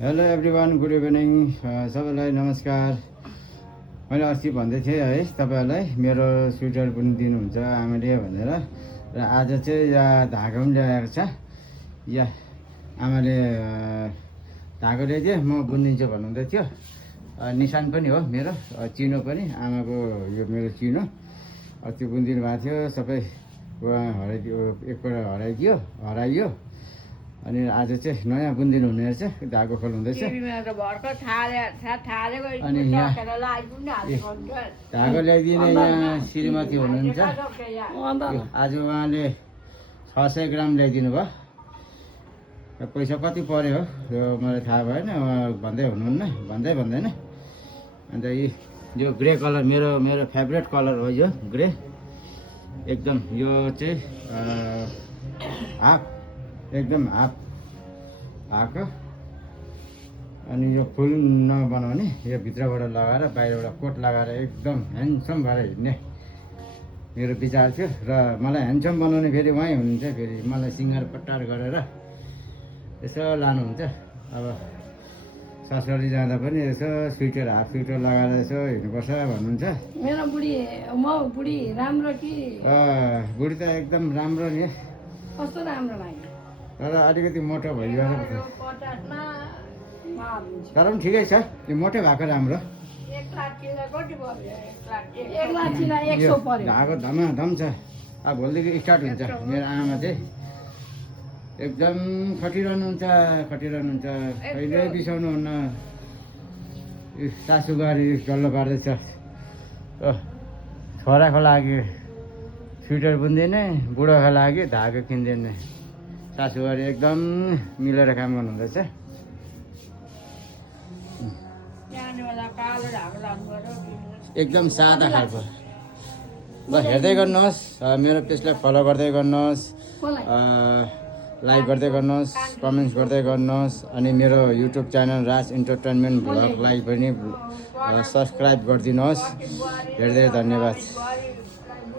Hello everyone, good evening. सबैलाई नमस्कार। मैले अस्ति भन्दै थिएँ है तपाईँहरूलाई मेरो स्वेटर पनि दिनुहुन्छ आमाले भनेर, र आज चाहिँ यहाँ धागो पनि ल्याएको छ। या आमाले धागो ल्याइदियो, म बुनिदिन्छु भन्नुहुँदै थियो। निशान पनि हो मेरो, चिनो पनि आमाको, यो मेरो चिनो। त्यो बुनिदिनु भएको थियो, सबै हराइदियो, एकपल्ट हराइयो। अनि आज चाहिँ नयाँ बुनिदिनु हुने रहेछ, धागो खोल्नुहुँदैछ। अनि यहाँ धागो ल्याइदिने यहाँ श्रीमती हुनुहुन्छ। आज उहाँले 600 ग्राम ल्याइदिनु भयो। पैसा कति पर्यो हो यो मलाई थाहा भएन, उहाँ भन्दै हुनुहुन्न, भन्दैन। अन्त यो ग्रे कलर मेरो फेभरेट कलर हो, यो ग्रे एकदम। यो चाहिँ एकदम हाफ आएको। अनि यो फुल नबनाउने, यो भित्रबाट लगाएर बाहिरबाट कोट लगाएर एकदम ह्यान्डसम भएर हिँड्ने मेरो विचार थियो। र मलाई ह्यान्डसम बनाउने फेरि उहाँ हुनुहुन्छ, फेरि मलाई सिँगार पट्टार गरेर यसो लानुहुन्छ। अब ससुराली जाँदा पनि यसो स्वेटर, हाफ स्वेटर लगाएर यसो हिँड्नुपर्छ भन्नुहुन्छ। मेरो बुढी राम्रो कि? बुढी त एकदम राम्रो नि। कस्तो राम्रो लाग्यो? तर अलिकति मोटो भइगयो, तर पनि ठिकै छ। यो मोटो भएको राम्रो। धागो धमाधम छ। अब भोलिदेखि स्टार्ट हुन्छ। मेरो आमा चाहिँ एकदम खटिरहनुहुन्छ। कहिल्यै बिसाउनुहुन्न। सासु गाडी डल्लो पार्दैछ। छोराको लागि स्वेटर बुनिदिने, बुढोको लागि धागो किनिदिने। सासूबारी एकदम मिलेर काम गर्नुहुँदैछ। एकदम सादा खालको। ल हेर्दै गर्नुहोस्, मेरो पेजलाई फलो गर्दै गर्नुहोस्, लाइक गर्दै गर्नुहोस्, कमेन्ट्स गर्दै गर्नुहोस्। अनि मेरो युट्युब च्यानल राज इन्टरटेनमेन्ट भ्लगलाई पनि सब्सक्राइब गरिदिनुहोस्। धेरै धेरै धन्यवाद।